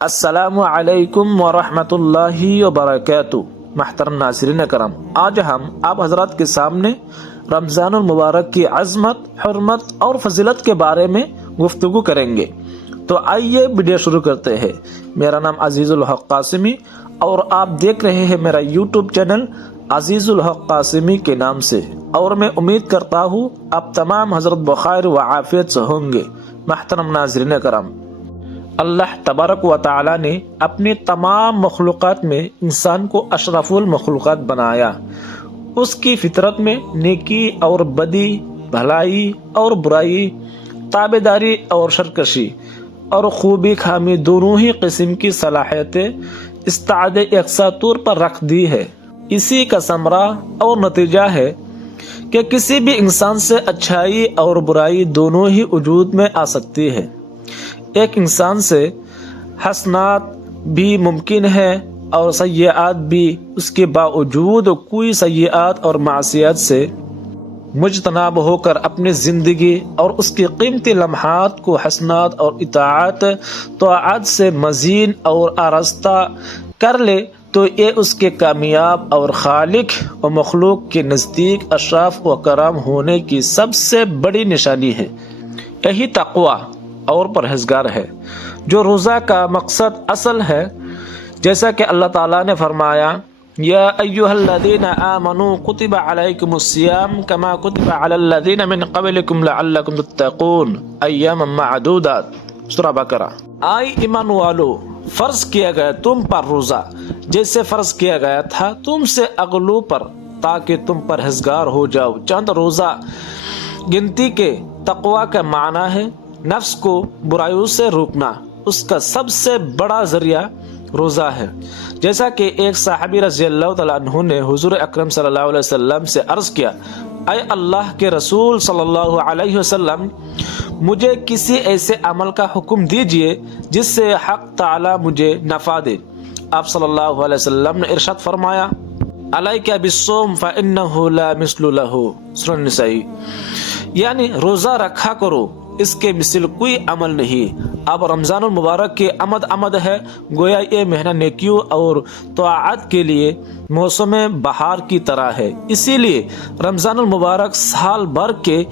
السلام علیکم ورحمۃ اللہ وبرکاتہ۔ محترم ناظرین کرام، آج ہم آپ حضرات کے سامنے رمضان المبارک کی عظمت، حرمت اور فضیلت کے بارے میں گفتگو کریں گے۔ تو آئیے ویڈیو شروع کرتے ہیں۔ میرا نام عزیز الحق قاسمی اور آپ دیکھ رہے ہیں میرا یوٹیوب چینل عزیز الحق قاسمی کے نام سے، اور میں امید کرتا ہوں آپ تمام حضرت بخیر و عافیت سے ہوں گے۔ محترم ناظرین کرام، اللہ تبارک و تعالی نے اپنی تمام مخلوقات میں انسان کو اشرف المخلوقات بنایا۔ اس کی فطرت میں نیکی اور بدی، بھلائی اور برائی، تابعداری اور سرکشی اور خوبی خامی دونوں ہی قسم کی صلاحیتیں استعداد یکساں طور پر رکھ دی ہے۔ اسی کا ثمرہ اور نتیجہ ہے کہ کسی بھی انسان سے اچھائی اور برائی دونوں ہی وجود میں آ سکتی ہے۔ ایک انسان سے حسنات بھی ممکن ہے اور سیئات بھی، اس کے باوجود کوئی سیئات اور معصیت سے مجتنب ہو کر اپنی زندگی اور اس کی قیمتی لمحات کو حسنات اور طاعات سے مزین اور آراستہ کر لے تو یہ اس کے کامیاب اور خالق و مخلوق کے نزدیک اشراف و کرام ہونے کی سب سے بڑی نشانی ہے۔ یہی تقوی اور پرہیزگار ہے جو روزہ کا مقصد اصل ہے، جیسا کہ اللہ تعالیٰ نے فرمایا، یا ایھا الذین آمنوا کتب علیکم الصیام کما کتب علی الذین من قبلکم لعلکم تتقون ایاما معدودات۔ سورہ بقرہ۔ آئی ایمان والو، فرض کیا گیا تم پر روزہ جیسے فرض کیا گیا تھا تم سے اگلوں پر، تاکہ تم پرہیزگار ہو جاؤ۔ چند روزہ گنتی کے تقوی کا معنی ہے نفس کو برائیوں سے روکنا۔ اس کا سب سے بڑا ذریعہ روزہ ہے، جیسا کہ ایک صحابی رضی اللہ تعالیٰ عنہ نے حضور اکرم صلی اللہ علیہ وسلم سے عرض کیا، اے اللہ کے رسول صلی اللہ علیہ وسلم، مجھے کسی ایسے عمل کا حکم دیجئے جس سے حق تعالی مجھے نفع دے۔ آپ صلی اللہ علیہ وسلم نے ارشاد فرمایا، علیک بالصوم فإنہ لا مثل لہ۔ سورہ النساء۔ یعنی روزہ رکھا کرو، اس کے مثل کوئی عمل نہیں۔ اب رمضان المبارک کی آمد ہے، گویا یہ مہینہ نیکیوں اور طاعات کے لیے موسم بہار کی طرح ہے۔ اسی لیے رمضان المبارک سال بھر کے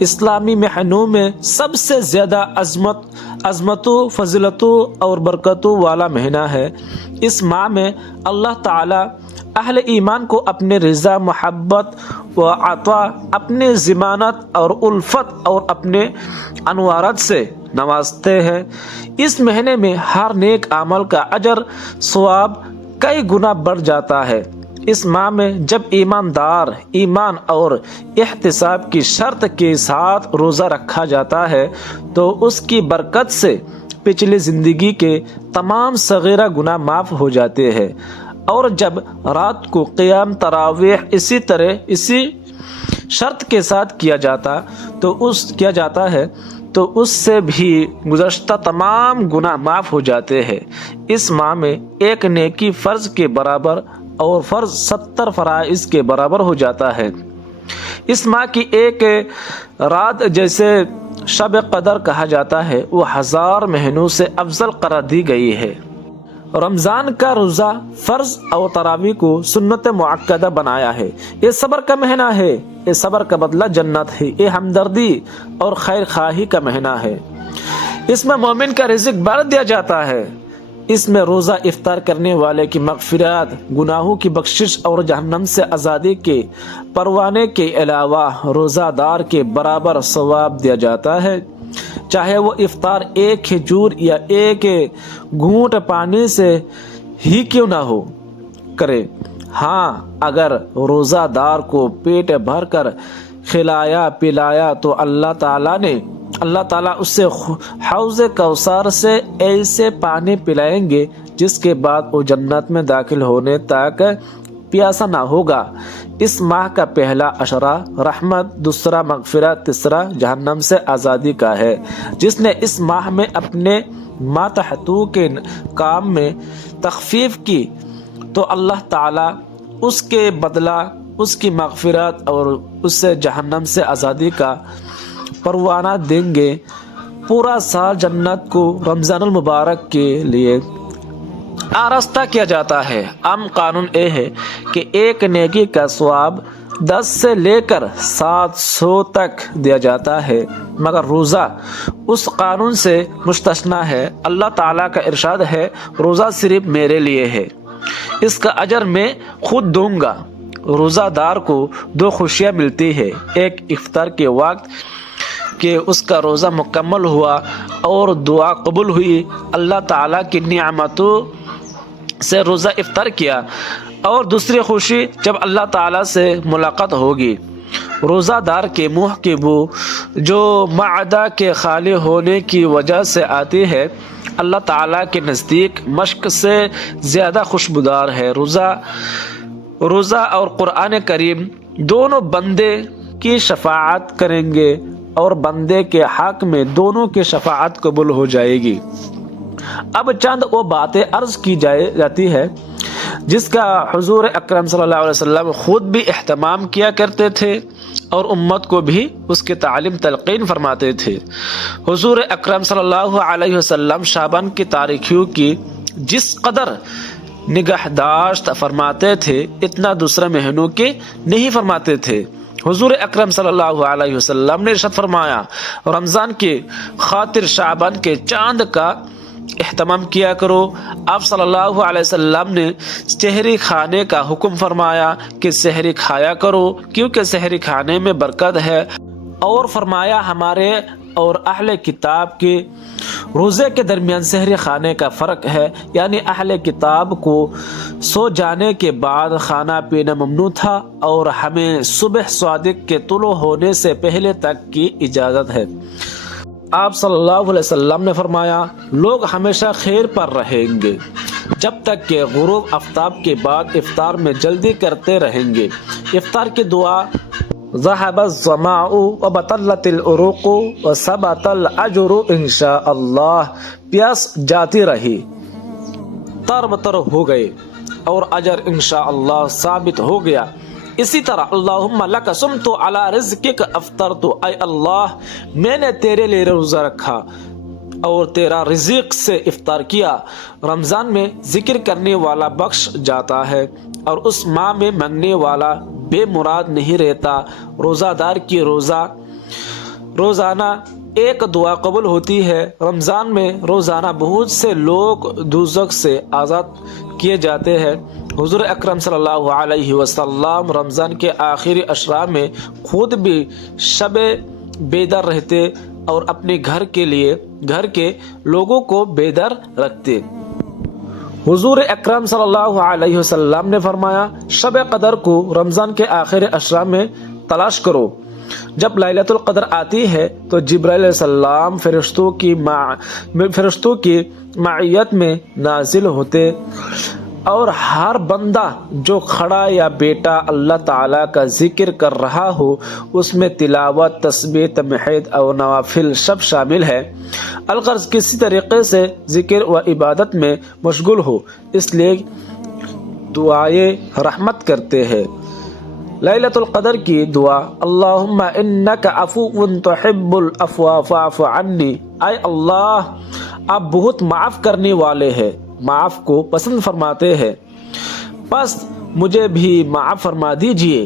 اسلامی مہینوں میں سب سے زیادہ عظمتوں، فضیلتوں اور برکتوں والا مہینہ ہے۔ اس ماہ میں اللہ تعالی اہل ایمان کو اپنے رضا، محبت و عطا، اپنے ضمانت اور الفت اور اپنے انوارات سے نوازتے ہیں۔ اس مہینے میں ہر نیک عمل کا اجر ثواب کئی گنا بڑھ جاتا ہے۔ اس ماہ میں جب ایماندار ایمان اور احتساب کی شرط کے ساتھ روزہ رکھا جاتا ہے تو اس کی برکت سے پچھلی زندگی کے تمام صغیرہ گناہ معاف ہو جاتے ہیں، اور جب رات کو قیام تراویح اسی شرط کے ساتھ کیا جاتا ہے تو اس سے بھی گزشتہ تمام گناہ معاف ہو جاتے ہیں۔ اس ماہ میں ایک نیکی فرض کے برابر اور فرض 70 فرائض کے برابر ہو جاتا ہے۔ اس ماہ کی ایک رات جیسے شب قدر کہا جاتا ہے، وہ 1000 مہینوں سے افضل قرار دی گئی ہے۔ رمضان کا روزہ فرض اور تراویح کو سنت مؤکدہ بنایا ہے۔ یہ صبر کا مہینہ ہے، یہ صبر کا بدلہ جنت ہے، یہ ہمدردی اور خیر خواہی کا مہینہ ہے۔ اس میں مومن کا رزق بڑھ دیا جاتا ہے۔ اس میں روزہ افطار کرنے والے کی مغفرت، گناہوں کی بخشش اور جہنم سے آزادی کے پروانے کے علاوہ روزہ دار کے برابر ثواب دیا جاتا ہے، چاہے وہ افطار ایک کھجور یا ایک گھونٹ پانی سے ہی کیوں نہ ہو کرے۔ ہاں، اگر روزہ دار کو پیٹ بھر کر کھلایا پلایا تو اللہ تعالیٰ اس سے حوض کوثر سے ایسے پانی پلائیں گے جس کے بعد وہ جنت میں داخل ہونے تک پیاسا نہ ہوگا۔ اس ماہ کا پہلا عشرہ رحمت، دوسرا مغفرت، تیسرا جہنم سے آزادی کا ہے۔ جس نے اس ماہ میں اپنے ماتحتو کے کام میں تخفیف کی تو اللہ تعالی اس کے بدلہ اس کی مغفرت اور اس سے جہنم سے آزادی کا پروانہ دیں گے۔ پورا سال جنت کو رمضان المبارک کے لیے آراستہ کیا جاتا ہے۔ عام قانون یہ ہے کہ ایک نیکی کا ثواب 10 سے لے کر 700 تک دیا جاتا ہے، مگر روزہ اس قانون سے مستثنی ہے۔ اللہ تعالیٰ کا ارشاد ہے، روزہ صرف میرے لیے ہے، اس کا اجر میں خود دوں گا۔ روزہ دار کو 2 خوشیاں ملتی ہے، ایک افطار کے وقت کہ اس کا روزہ مکمل ہوا اور دعا قبول ہوئی، اللہ تعالیٰ کی نعمتوں سے روزہ افطار کیا، اور دوسری خوشی جب اللہ تعالیٰ سے ملاقات ہوگی۔ روزہ دار کے منہ کی بو جو معدہ کے خالی ہونے کی وجہ سے آتی ہے، اللہ تعالیٰ کے نزدیک مشک سے زیادہ خوشبودار ہے۔ روزہ اور قرآن کریم دونوں بندے کی شفاعت کریں گے، اور بندے کے حق میں دونوں کی شفاعت قبول ہو جائے گی۔ اب چند وہ باتیں عرض کی جاتی ہے جس کا حضور اکرم صلی اللہ علیہ وسلم خود بھی اہتمام کیا کرتے تھے اور امت کو بھی اس کی تعلیم تلقین فرماتے تھے۔ حضور اکرم صلی اللہ علیہ وسلم شعبان کی تاریخیوں کی جس قدر نگہداشت فرماتے تھے اتنا دوسرے مہینوں کے نہیں فرماتے تھے۔ حضور اکرم صلی اللہ علیہ وسلم نے ارشاد فرمایا، رمضان کی خاطر شعبان کے چاند کا اہتمام کیا کرو۔ آپ صلی اللہ علیہ وسلم نے سحری کھانے کا حکم فرمایا کہ سحری کھایا کرو کیونکہ سحری کھانے میں برکت ہے، اور فرمایا ہمارے اور اہل کتاب کے روزے کے درمیان سحری کھانے کا فرق ہے، یعنی اہل کتاب کو سو جانے کے بعد کھانا پینا ممنوع تھا، اور ہمیں صبح صادق کے طلوع ہونے سے پہلے تک کی اجازت ہے۔ آپ صلی اللہ علیہ وسلم نے فرمایا، لوگ ہمیشہ خیر پر رہیں گے جب تک کہ غروب آفتاب کے بعد افطار میں جلدی کرتے رہیں گے۔ افطار کی دعا، ذهب الظمأ وبطلت العروق وثبت الاجر انشاء اللہ، پیاس جاتی رہی، تر بتر ہو گئے اور اجر انشاءاللہ ثابت ہو گیا۔ اسی طرح اللہم لک صمت علی رزقک افطرت، اے اللہ میں نے تیرے لیے روزہ رکھا اور تیرا رزق سے افطار کیا۔ رمضان میں ذکر کرنے والا بخش جاتا ہے اور اس ماہ میں منگنے والا بے مراد نہیں رہتا۔ روزہ دار کی روزانہ ایک دعا قبول ہوتی ہے۔ رمضان میں روزانہ بہت سے لوگ دوزخ سے آزاد کیے جاتے ہیں۔ حضور اکرم صلی اللہ علیہ وسلم رمضان کے آخری اشرا میں خود بھی شب بیدار رہتے اور اپنے گھر کے لوگوں کو بیدار رکھتے۔ حضور اکرم صلی اللہ علیہ وسلم نے فرمایا، شب قدر کو رمضان کے آخری اشرا میں تلاش کرو۔ جب لیلۃ القدر آتی ہے تو جبرائیل علیہ السلام فرشتوں کی معیت میں نازل ہوتے، اور ہر بندہ جو کھڑا یا بیٹا اللہ تعالیٰ کا ذکر کر رہا ہو اس میں تلاوت، تسبیح، تمہید اور نوافل سب شامل ہے۔ الغرض کسی طریقے سے ذکر و عبادت میں مشغول ہو، اس لیے دعائے رحمت کرتے ہیں۔ لیلۃ القدر کی دعا، اللہم انک عفو تحب العفو فاعف عنی، اے اللہ آپ بہت معاف کرنے والے ہیں، معاف کو پسند فرماتے ہیں، بس مجھے بھی معاف فرما دیجئے۔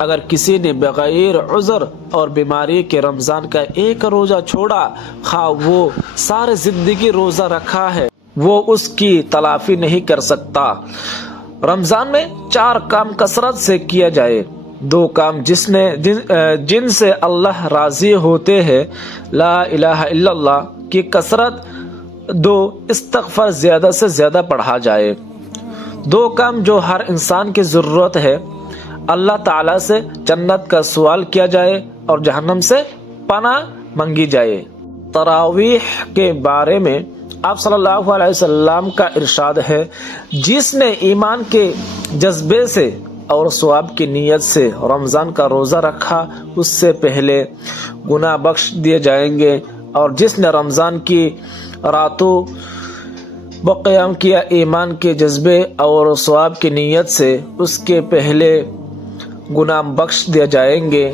اگر کسی نے بغیر عذر اور بیماری کے رمضان کا ایک روزہ چھوڑا، خواہ وہ سارے زندگی روزہ رکھا ہے، وہ اس کی تلافی نہیں کر سکتا۔ رمضان میں 4 کام کثرت سے کیا جائے۔ 2 کام جن سے اللہ راضی ہوتے ہیں، لا الہ الا اللہ کی کثرت، 2 استغفار زیادہ سے زیادہ پڑھا جائے۔ 2 کام جو ہر انسان کی ضرورت ہے، اللہ تعالیٰ سے جنت کا سوال کیا جائے اور جہنم سے پناہ منگی جائے۔ تراویح کے بارے میں آپ صلی اللہ علیہ وسلم کا ارشاد ہے، جس نے ایمان کے جذبے سے اور ثواب کی نیت سے رمضان کا روزہ رکھا اس سے پہلے گناہ بخش دیے جائیں گے، اور جس نے رمضان کی راتوں بقیام کیا ایمان کے جذبے اور ثواب کی نیت سے اس کے پہلے گناہ بخش دیے جائیں گے۔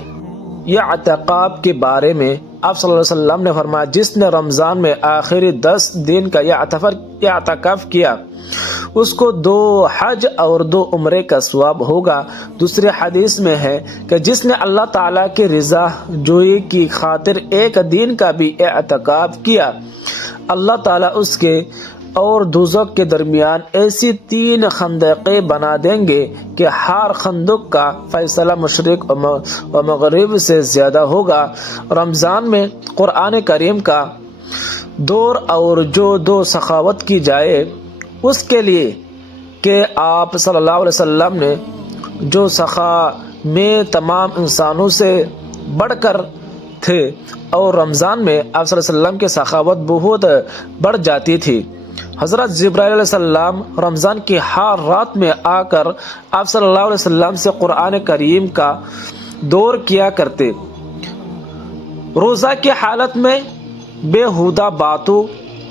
یہ اعتکاف کے بارے میں آپ صلی اللہ علیہ وسلم نے فرمایا جس نے رمضان میں آخری 10 دن کا اعتکاف کیا اس کو 2 حج اور 2 عمرے کا ثواب ہوگا۔ دوسری حدیث میں ہے کہ جس نے اللہ تعالیٰ کی رضا جوئی کی خاطر 1 دن کا بھی اعتکاف کیا، اللہ تعالیٰ اس کے اور دوزخ کے درمیان ایسی 3 خندقیں بنا دیں گے کہ ہر خندق کا فیصلہ مشرق و مغرب سے زیادہ ہوگا۔ رمضان میں قرآن کریم کا دور اور جو 2 سخاوت کی جائے اس کے لیے کہ آپ صلی اللہ علیہ وسلم نے جو سخا میں تمام انسانوں سے بڑھ کر تھے، اور رمضان میں آپ صلی اللہ علیہ وسلم کی سخاوت بہت بڑھ جاتی تھی۔ حضرت جبرائیل علیہ السلام رمضان کی ہر رات میں آ کر آپ صلی اللہ علیہ وسلم سے قرآن کریم کا دور کیا کرتے۔ روزہ کی حالت میں بےہودہ باتوں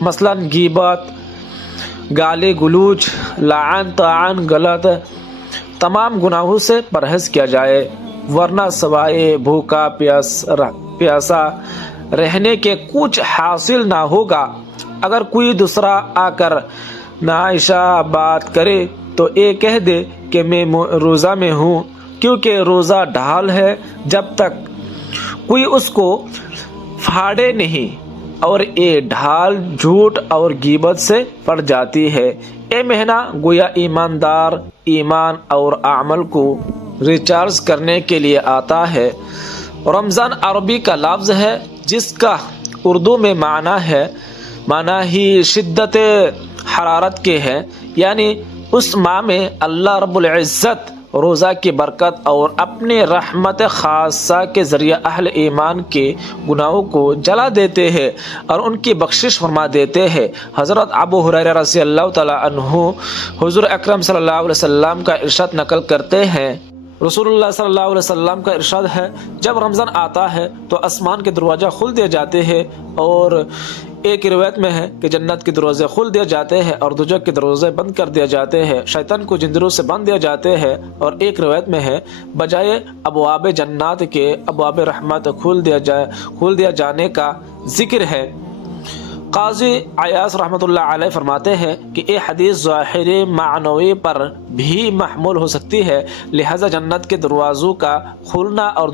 مثلا غیبت، گالی گلوچ، لعن طعن، غلط تمام گناہوں سے پرہیز کیا جائے، ورنہ سوائے بھوکا پیاسا رہنے کے کچھ حاصل نہ ہوگا۔ اگر کوئی دوسرا آ کر ناعشہ بات کرے تو یہ کہہ دے کہ میں روزہ میں ہوں، کیونکہ روزہ ڈھال ہے جب تک کوئی اس کو پھاڑے نہیں، اور یہ ڈھال جھوٹ اور غیبت سے پڑ جاتی ہے۔ یہ مہینہ گویا ایماندار ایمان اور عمل کو ریچارج کرنے کے لیے آتا ہے۔ رمضان عربی کا لفظ ہے جس کا اردو میں معنی ہی شدت حرارت کے ہے، یعنی اس ماہ میں اللہ رب العزت روزہ کی برکت اور اپنے رحمت خاصہ کے ذریعے اہل ایمان کے گناہوں کو جلا دیتے ہیں اور ان کی بخشش فرما دیتے ہیں۔ حضرت ابو ہریرہ رضی اللہ تعالی عنہ حضور اکرم صلی اللہ علیہ وسلم کا ارشاد نقل کرتے ہیں، رسول اللہ صلی اللہ علیہ وسلم کا ارشاد ہے جب رمضان آتا ہے تو آسمان کے دروازے کھول دیے جاتے ہیں، اور ایک روایت میں ہے کہ جنت کے دروازے کھول دیے جاتے ہیں اور دوزخ کے دروازے بند کر دیے جاتے ہیں، شیطان کو جندروں سے باندھ دیا جاتے ہیں، اور ایک روایت میں ہے بجائے ابواب جنات کے ابواب رحمت کھول دیا جانے کا ذکر ہے۔ قاضی عیاض رحمۃ اللہ علیہ فرماتے ہیں کہ یہ حدیث ظاہری معنوی پر بھی محمول ہو سکتی ہے، لہذا جنت کے دروازوں کا کھلنا اور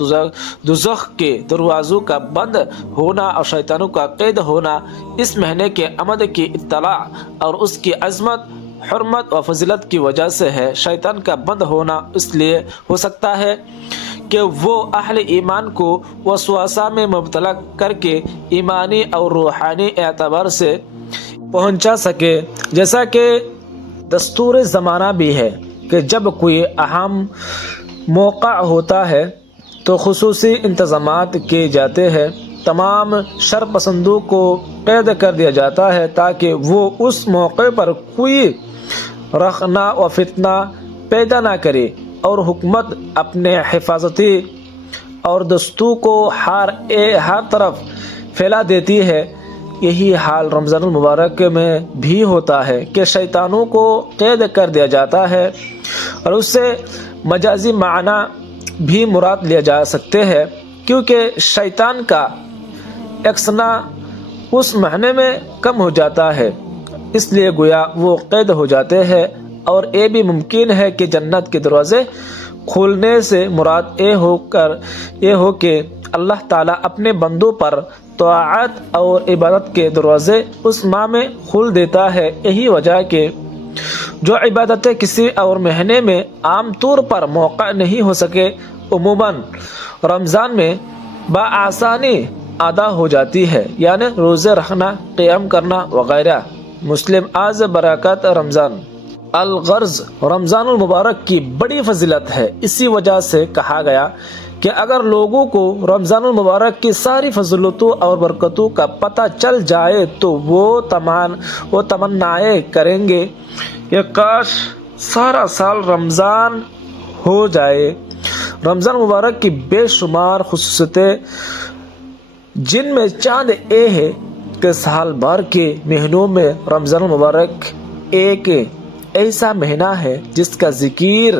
دوزخ کے دروازوں کا بند ہونا اور شیطانوں کا قید ہونا اس مہینے کے آمد کی اطلاع اور اس کی عظمت، حرمت و فضیلت کی وجہ سے ہے۔ شیطان کا بند ہونا اس لیے ہو سکتا ہے کہ وہ اہل ایمان کو وسوسہ میں مبتلا کر کے ایمانی اور روحانی اعتبار سے پہنچا سکے، جیسا کہ دستور زمانہ بھی ہے کہ جب کوئی اہم موقع ہوتا ہے تو خصوصی انتظامات کیے جاتے ہیں، تمام شر پسندوں کو قید کر دیا جاتا ہے تاکہ وہ اس موقع پر کوئی رخنہ و فتنہ پیدا نہ کرے، اور حکومت اپنے حفاظتی اور دستوں کو ہر طرف پھیلا دیتی ہے۔ یہی حال رمضان المبارک میں بھی ہوتا ہے کہ شیطانوں کو قید کر دیا جاتا ہے، اور اس سے مجازی معنی بھی مراد لیا جا سکتے ہیں، کیونکہ شیطان کا ایکسنا اس مہینے میں کم ہو جاتا ہے، اس لیے گویا وہ قید ہو جاتے ہیں۔ اور یہ بھی ممکن ہے کہ جنت کے دروازے کھولنے سے مراد یہ ہو کہ اللہ تعالیٰ اپنے بندوں پر طاعت اور عبادت کے دروازے اس ماہ میں کھول دیتا ہے۔ یہی وجہ کہ جو عبادتیں کسی اور مہینے میں عام طور پر موقع نہیں ہو سکے، عموماً رمضان میں بآسانی ادا ہو جاتی ہے، یعنی روزے رکھنا، قیام کرنا وغیرہ۔ مسلم آز برکات رمضان۔ الغرض رمضان المبارک کی بڑی فضیلت ہے، اسی وجہ سے کہا گیا کہ اگر لوگوں کو رمضان المبارک کی ساری فضیلتوں اور برکتوں کا پتہ چل جائے تو وہ تمنائیں کریں گے کہ کاش سارا سال رمضان ہو جائے۔ رمضان مبارک کی بے شمار خصوصیتیں، جن میں چاند یہ ہے کہ سال بھر کے مہینوں میں رمضان المبارک ایک ایسا مہینہ ہے جس کا ذکر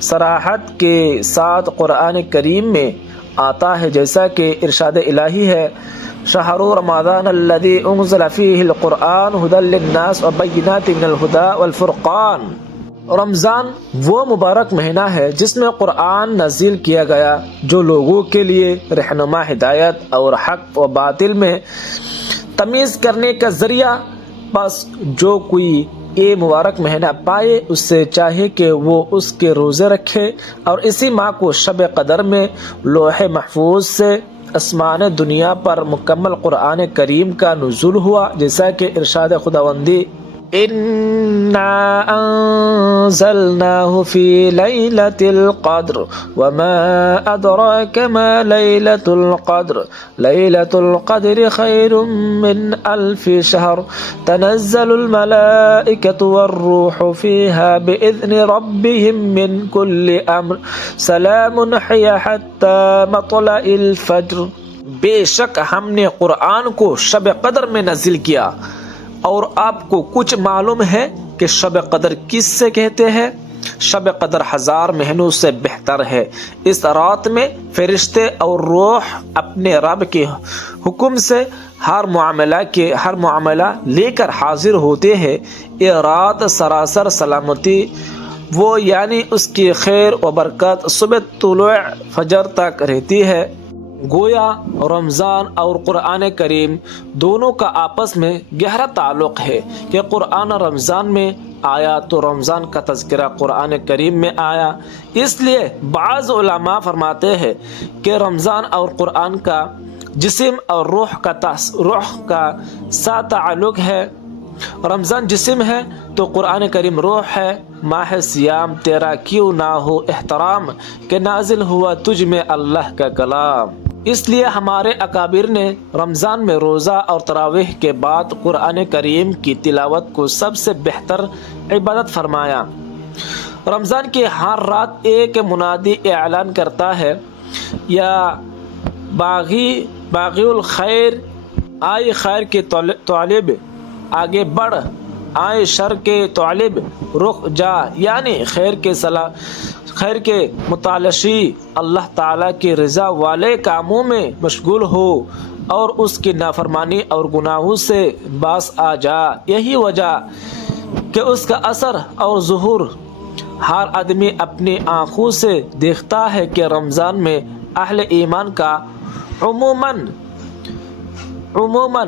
صراحت کے ساتھ قرآن کریم میں آتا ہے، جیسا کہ ارشاد الہی ہے شہر رمضان الذی انزل فیہ القرآن ھدی للناس وبینات من الھدی والفرقان۔ رمضان وہ مبارک مہینہ ہے جس میں قرآن نازل کیا گیا، جو لوگوں کے لیے رہنما، ہدایت اور حق و باطل میں تمیز کرنے کا ذریعہ۔ بس جو کوئی یہ مبارک مہینہ پائے، اس سے چاہے کہ وہ اس کے روزے رکھے۔ اور اسی ماہ کو شب قدر میں لوح محفوظ سے آسمان دنیا پر مکمل قرآن کریم کا نزول ہوا، جیسا کہ ارشاد خداوندی اِنَّا أَنزَلْنَاهُ فِي لَيْلَةِ الْقَدْرِ وَمَا أَدْرَاكَ مَا لَيْلَةُ الْقَدْرِ لَيْلَةُ الْقَدْرِ خَيْرٌ مِّنْ أَلْفِ شَهْرٍ تَنَزَّلُ الْمَلَائِكَةُ وَالرُّوحُ فِيهَا بِإِذْنِ رَبِّهِم مِّنْ كُلِّ أَمْرٍ سَلَامٌ هِيَ حَتَّى مَطْلَعِ الْفَجْرِ۔ بے شک ہم نے قرآن کو شب قدر میں نازل کیا، اور آپ کو کچھ معلوم ہے کہ شب قدر کس سے کہتے ہیں؟ شب قدر 1000 مہینوں سے بہتر ہے۔ اس رات میں فرشتے اور روح اپنے رب کے حکم سے ہر معاملہ لے کر حاضر ہوتے ہیں۔ یہ رات سراسر سلامتی وہ یعنی اس کی خیر و برکت صبح طلوع فجر تک رہتی ہے۔ گویا رمضان اور قرآن کریم دونوں کا آپس میں گہرا تعلق ہے کہ قرآن رمضان میں آیا تو رمضان کا تذکرہ قرآن کریم میں آیا۔ اس لیے بعض علماء فرماتے ہیں کہ رمضان اور قرآن کا جسم اور روح کا ساتھ تعلق ہے۔ رمضان جسم ہے تو قرآن کریم روح ہے۔ ماہ سیام تیرا کیوں نہ ہو احترام، کہ نازل ہوا تجھ میں اللہ کا کلام۔ اس لیے ہمارے اکابر نے رمضان میں روزہ اور تراویح کے بعد قرآن کریم کی تلاوت کو سب سے بہتر عبادت فرمایا۔ رمضان کی ہر رات ایک منادی اعلان کرتا ہے، یا باغی الخیر، آئے خیر کے طالب آگے بڑھ، آئے شر کے طالب رخ جا، یعنی خیر کے متلاشی، اللہ تعالیٰ کی رضا والے کاموں میں مشغول ہو اور اس کی نافرمانی اور گناہوں سے باز آ جا۔ یہی وجہ کہ اس کا اثر اور ظہور ہر آدمی اپنی آنکھوں سے دیکھتا ہے کہ رمضان میں اہل ایمان کا عموماً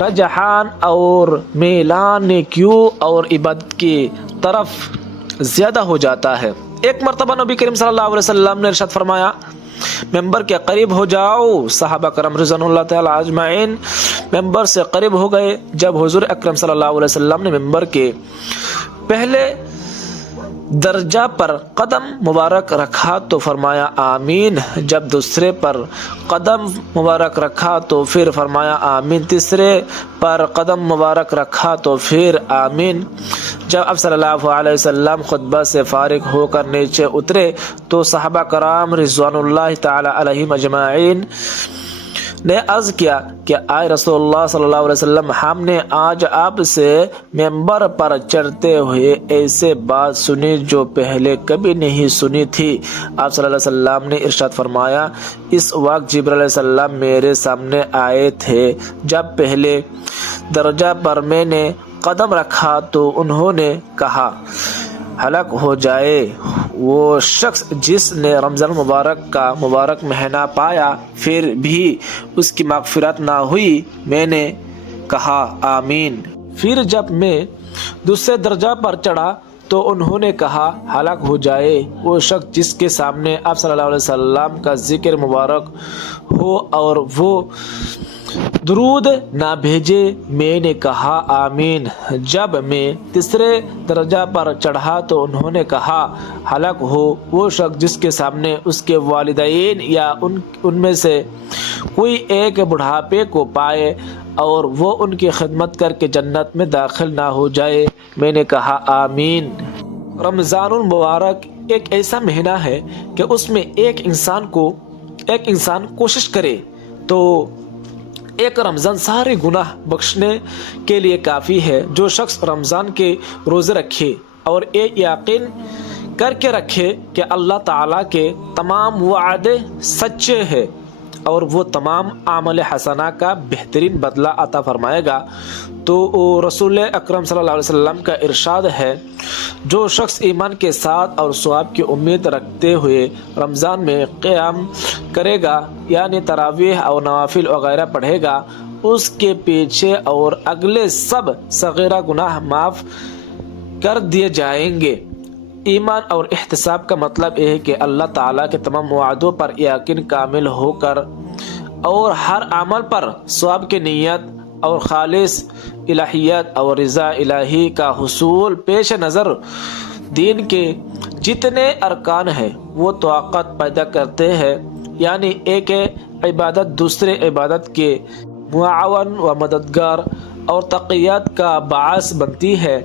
رجحان اور میلان نیکیوں اور عبادت کی طرف زیادہ ہو جاتا ہے۔ ایک مرتبہ نبی کریم صلی اللہ علیہ وسلم نے ارشاد فرمایا، ممبر کے قریب ہو جاؤ۔ صحابہ کرام رضوان اللہ تعالی اجمعین ممبر سے قریب ہو گئے۔ جب حضور اکرم صلی اللہ علیہ وسلم نے ممبر کے پہلے درجہ پر قدم مبارک رکھا تو فرمایا آمین، جب دوسرے پر قدم مبارک رکھا تو پھر فرمایا آمین، تیسرے پر قدم مبارک رکھا تو پھر آمین۔ جب اب صلی اللہ علیہ وسلم خطبہ سے فارغ ہو کر نیچے اترے تو صحابہ کرام رضوان اللہ تعالی علیہم اجمعین نے عرض کیا کہ آئے رسول اللہ صلی اللہ علیہ وسلم، ہم نے آج آپ سے ممبر پر چڑھتے ہوئے ایسے بات سنی جو پہلے کبھی نہیں سنی تھی۔ آپ صلی اللہ علیہ وسلم نے ارشاد فرمایا، اس وقت جبرائیل علیہ السلام میرے سامنے آئے تھے۔ جب پہلے درجہ پر میں نے قدم رکھا تو انہوں نے کہا، ہلاک ہو جائے وہ شخص جس نے رمضان مبارک کا مبارک مہینہ پایا پھر بھی اس کی مغفرت نہ ہوئی۔ میں نے کہا آمین۔ پھر جب میں دوسرے درجہ پر چڑھا تو انہوں نے کہا، ہلاک ہو جائے وہ شخص جس کے سامنے آپ صلی اللہ علیہ وسلم کا ذکر مبارک ہو اور وہ درود نہ بھیجے۔ میں نے کہا آمین۔ جب میں تیسرے درجہ پر چڑھا تو انہوں نے کہا، ہلاک ہو وہ شخص جس کے سامنے اس کے والدین یا ان میں سے کوئی ایک بڑھاپے کو پائے اور وہ ان کی خدمت کر کے جنت میں داخل نہ ہو جائے۔ میں نے کہا آمین۔ رمضان المبارک ایک ایسا مہینہ ہے کہ اس میں ایک انسان کوشش کرے تو ایک رمضان سارے گناہ بخشنے کے لیے کافی ہے۔ جو شخص رمضان کے روزے رکھے اور ایک یقین کر کے رکھے کہ اللہ تعالیٰ کے تمام وعدے سچے ہیں اور وہ تمام اعمال حسنہ کا بہترین بدلہ عطا فرمائے گا۔ تو رسول اکرم صلی اللہ علیہ وسلم کا ارشاد ہے، جو شخص ایمان کے ساتھ اور ثواب کی امید رکھتے ہوئے رمضان میں قیام کرے گا، یعنی تراویح اور نوافل وغیرہ پڑھے گا، اس کے پیچھے اور اگلے سب صغیرہ گناہ معاف کر دیے جائیں گے۔ ایمان اور احتساب کا مطلب یہ ہے کہ اللہ تعالیٰ کے تمام وعدوں پر یقین کامل ہو کر اور ہر عمل پر ثواب کی نیت اور خالص الہیت اور رضا الہی کا حصول پیش نظر دین کے جتنے ارکان ہیں وہ طاقت پیدا کرتے ہیں، یعنی ایک عبادت دوسرے عبادت کے معاون و مددگار اور تقویت کا باعث بنتی ہے۔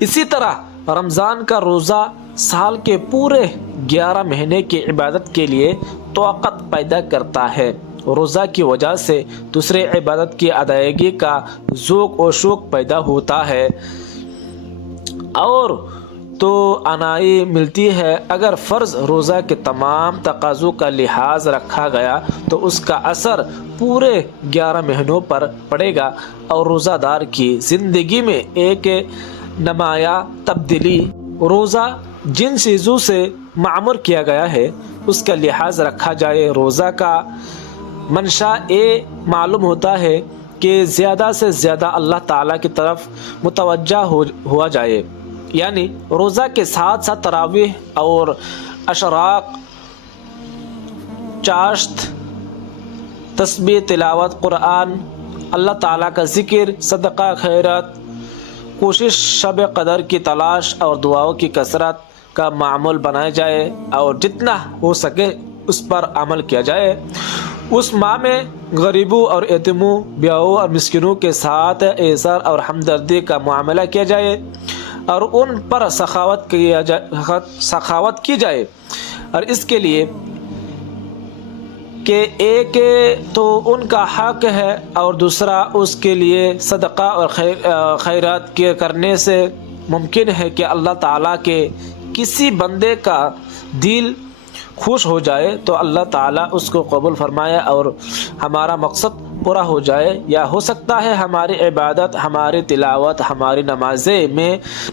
اسی طرح رمضان کا روزہ سال کے پورے 11 مہینے کی عبادت کے لیے طاقت پیدا کرتا ہے۔ روزہ کی وجہ سے دوسرے عبادت کی ادائیگی کا ذوق و شوق پیدا ہوتا ہے اور توانائی ملتی ہے۔ اگر فرض روزہ کے تمام تقاضوں کا لحاظ رکھا گیا تو اس کا اثر پورے 11 مہینوں پر پڑے گا اور روزہ دار کی زندگی میں ایک نمایاں تبدیلی، روزہ جن چیزوں سے معمور کیا گیا ہے اس کا لحاظ رکھا جائے، روزہ کا منشا یہ معلوم ہوتا ہے کہ زیادہ سے زیادہ اللہ تعالیٰ کی طرف متوجہ ہوا جائے، یعنی روزہ کے ساتھ ساتھ تراویح اور اشراق، چاشت، تسبیح، تلاوت قرآن، اللہ تعالیٰ کا ذکر، صدقہ، خیرات، کوشش، شب قدر کی تلاش اور دعاؤں کی کثرت کا معمول بنایا جائے اور جتنا ہو سکے اس پر عمل کیا جائے۔ اس ماہ میں غریبوں اور یتیموں، بیواؤں اور مسکینوں کے ساتھ احسان اور ہمدردی کا معاملہ کیا جائے اور ان پر سخاوت کی جائے، اور اس کے لیے کہ ایک تو ان کا حق ہے اور دوسرا اس کے لیے صدقہ اور خیرات کے کرنے سے ممکن ہے کہ اللہ تعالیٰ کے کسی بندے کا دل خوش ہو جائے تو اللہ تعالیٰ اس کو قبول فرمائے اور ہمارا مقصد پورا ہو جائے، یا ہو سکتا ہے ہماری عبادت، ہماری تلاوت، ہماری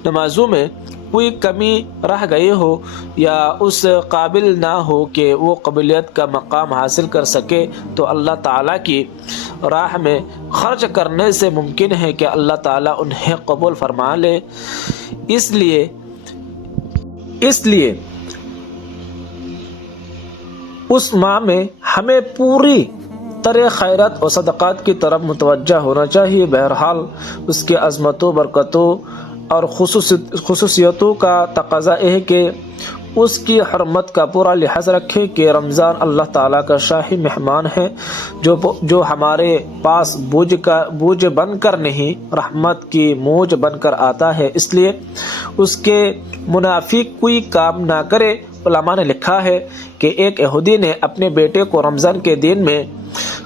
نمازوں میں کوئی کمی رہ گئی ہو یا اس قابل نہ ہو کہ وہ قبولیت کا مقام حاصل کر سکے، تو اللہ تعالیٰ کی راہ میں خرچ کرنے سے ممکن ہے کہ اللہ تعالیٰ انہیں قبول فرما لے۔ اس لیے اس ماہ میں ہمیں پوری طرح خیرات اور صدقات کی طرف متوجہ ہونا چاہیے۔ بہرحال اس کی عظمتوں، برکتوں اور خصوصیتوں کا تقاضا ہے کہ اس کی حرمت کا پورا لحاظ رکھے کہ رمضان اللہ تعالیٰ کا شاہی مہمان ہے جو ہمارے پاس بوجھ بن کر نہیں، رحمت کی موج بن کر آتا ہے، اس لیے اس کے منافق کوئی کام نہ کرے۔ علماء نے لکھا ہے کہ ایک یہودی نے اپنے بیٹے کو رمضان کے دن میں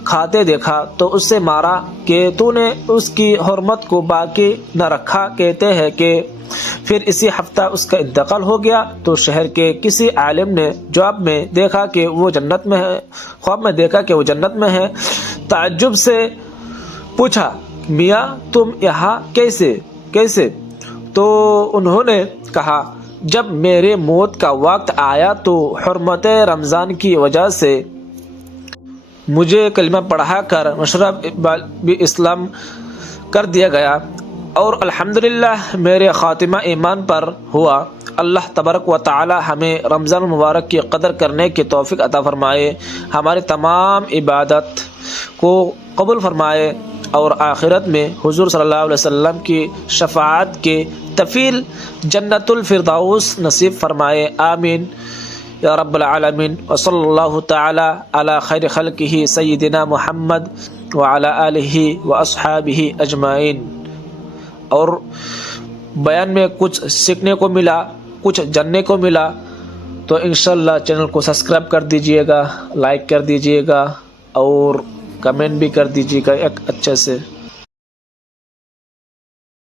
کھاتے دیکھا تو اس سے مارا کہ تو نے اس کی حرمت کو باقی نہ رکھا۔ کہتے ہیں کہ پھر اسی ہفتہ اس کا انتقال ہو گیا تو شہر کے کسی عالم نے خواب میں دیکھا کہ وہ جنت میں ہے۔ تعجب سے پوچھا، میاں تم یہاں کیسے؟ تو انہوں نے کہا، جب میرے موت کا وقت آیا تو حرمت رمضان کی وجہ سے مجھے کلمہ پڑھا کر مشرب اسلام کر دیا گیا اور الحمدللہ میرے خاتمہ ایمان پر ہوا۔ اللہ تبارک و تعالی ہمیں رمضان المبارک کی قدر کرنے کی توفیق عطا فرمائے، ہماری تمام عبادت کو قبول فرمائے اور آخرت میں حضور صلی اللہ علیہ وسلم کی شفاعت کے طفیل جنت الفردوس نصیب فرمائے، آمین یا رب العالمین۔ وصلی اللہ تعالی علی خیر خلقہ سیدنا محمد وعلی آلہ واصحابہ اجمعین۔ اور بیان میں کچھ سیکھنے کو ملا، کچھ جاننے کو ملا، تو انشاءاللہ چینل کو سبسکرائب کر دیجئے گا، لائک کر دیجئے گا اور کمنٹ بھی کر دیجئے گا ایک اچھے سے۔